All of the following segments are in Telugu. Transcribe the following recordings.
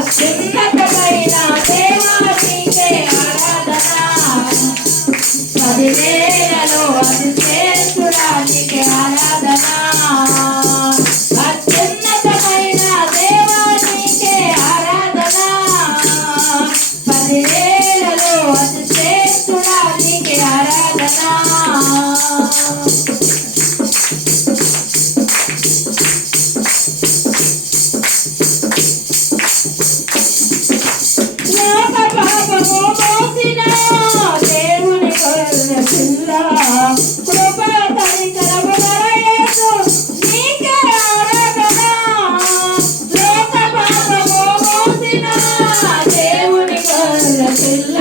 అత్యున్నతమైన దేవా నీకే ఆరాధన పదివేలలో అతి శ్రేష్ఠుడా నీకే ఆరాధన అత్యున్నతమైన దేవా నీకే ఆరాధన పదివేలలో అతి శ్రేష్ఠుడా నీకే ఆరాధన దేవుని గొర్రె పిల్ల కృప కనికరము గల యేసు నీకే ఆరాధన లోక పాపము మోసిన దేవుని గొర్రె పిల్ల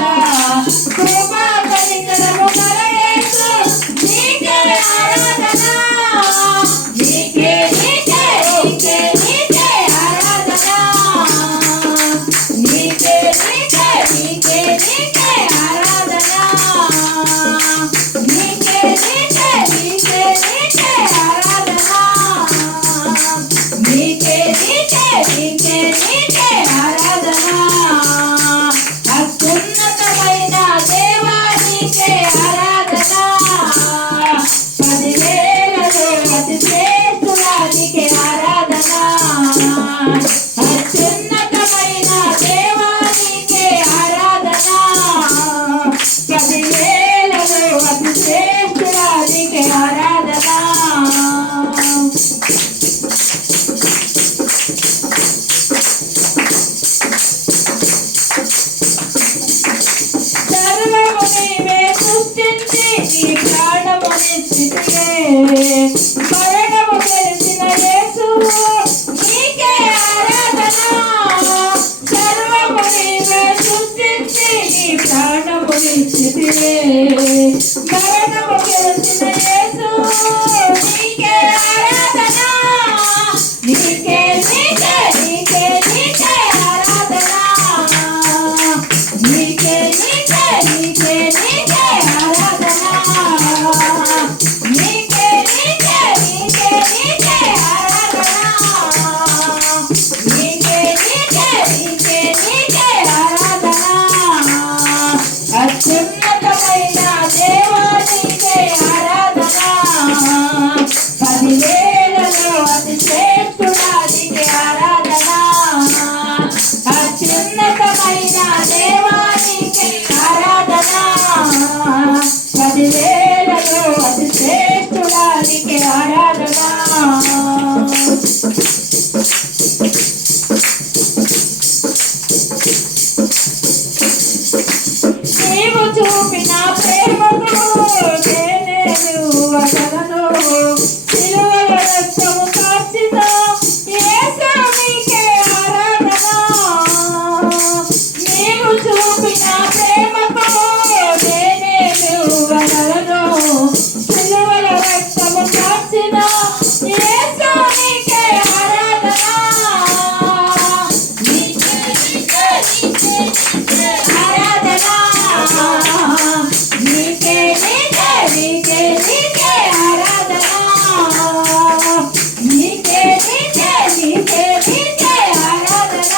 కృప కనికరము గల యేసు నీకే ఆరాధన నీకే నీకే నీకే నీకే ఆరాధన నీకే నీకే నీకే నీకే ఆరాధన నీకే నీకే నీకే నీకే ఆరాధన నీకే నీకే నీకే నీకే ఆరాధన అత్యున్నతమైన దేవా నీకే ఆరాధన పదివేలలో అతి శ్రేష్ఠుడా నీకే ఆరాధన అత్యున్నతమైన దేవా నీకే ఆరాధన పదివేలలో అతి శ్రేష్ఠుడా నీకే ఆరాధన సర్వము నీవే సృష్టించి నీ ప్రాణము నిశ్చితియే మరణము గెలిచిన యేసు నీకే ఆరాధన సర్వము నీవే సృష్టించి నీ ప్రాణము నిశ్చితియే మరణము గెలిచిన యేసు నీకే ఆరాధన నీకే నీకే నీకే నీకే ఆరాధన నీకే నీకే నీకే నీకే ఆరాధన నీకే నీకే నీకే నీకే ఆరాధన నీకే నీకే నీకే నీకే ఆరాధన అత్యున్నతమైన దేవా నీకే ఆరాధన పదివేలలో అతి శ్రేష్ఠుడా నీకే ఆరాధన అత్యున్నతమైన దేవా నీకే ఆరాధన పదివేలలో అతి శ్రేష్ఠుడా నీకే ఆరాధన నీవు చూపిన ప్రేమకు నేను వదలను సిలువల రక్తము కార్చిన యేసు నీకే ఆరాధన నీవు చూపిన ప్రేమకు నేను వదలను సిలువల రక్తము కార్చిన యేసు నీకే ఆరాధన నీకే నీకే నీకే నీకే ఆరాధన నీకే నీకే నీకే నీకే ఆరాధన నీకే నీకే నీకే నీకే ఆరాధన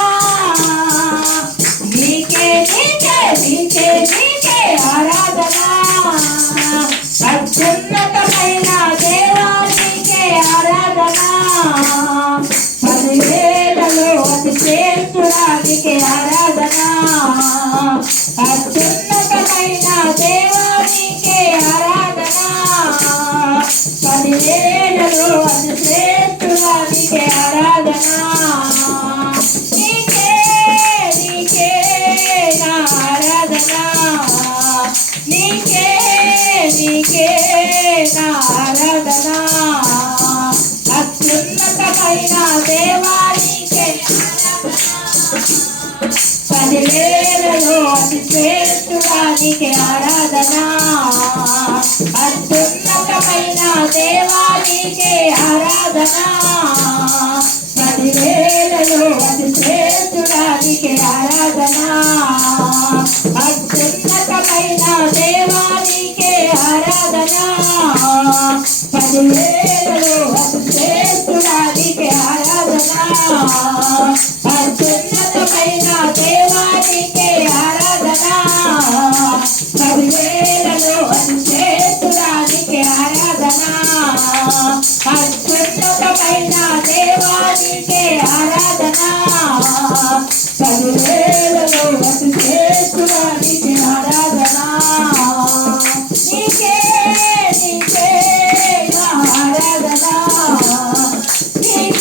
నీకే నీకే నీకే నీకే ఆరాధన అత్యున్నతమైన దేవా నీకే ఆరాధన పదివేలలో అతి శ్రేష్ఠుడా నీకే ఆరాధన అత్యున్నతమైన దేవా నీకే ఆరాధన పదివేలలో అతి శ్రేష్ఠుడా నీకే ఆరాధన నీకే నీకే నా ఆరాధన నీకే నీకే నా ఆరాధన అత్యున్నతమైన దేవా నీకే పదివేలలో అతి శ్రేష్ఠుడా నీకే ఆరాధన అత్యున్నతమైన దేవా నీకే ఆరాధన పదివేలలో అతి శ్రేష్ఠుడా నీకే ఆరాధన అత్యున్నతమైన దేవా నీకే ఆరాధన ఆరాధన పదివేలలో అతి శ్రేష్ఠుడానికి ఆరాధన అత్యున్నతమైన దేవానికి ఆరాధన పదివేలలో అతి శ్రేష్ఠుడానికి ఆరాధన అత్యున్నతమైన దేవానికి ఆరాధన పదివేలలో అతి శ్రేష్ఠుడానికి ఆరాధన నీకే నీకే ఆరాధన నీకే